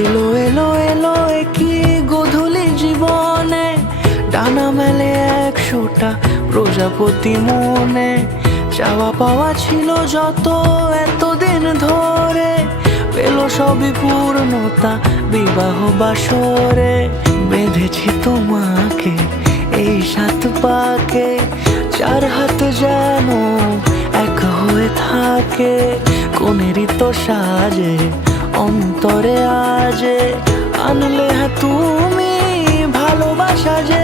এলো এলো এলো কি গোধূলি জীবনে, ডানা মেলে 100টা প্রজাপতি মনে। চাওয়া পাওয়া ছিল যত এতদিন ধরে, পেল সবই পূর্ণতা বিবাহ বাসরে। বেঁধেছি তোমাকে এই 7 পাকে, 4 হাত যেন এক হয়ে থাকে। কোনেরই তো সাজে অন্তরে আজে, আনলে তুমি ভালোবাসা যে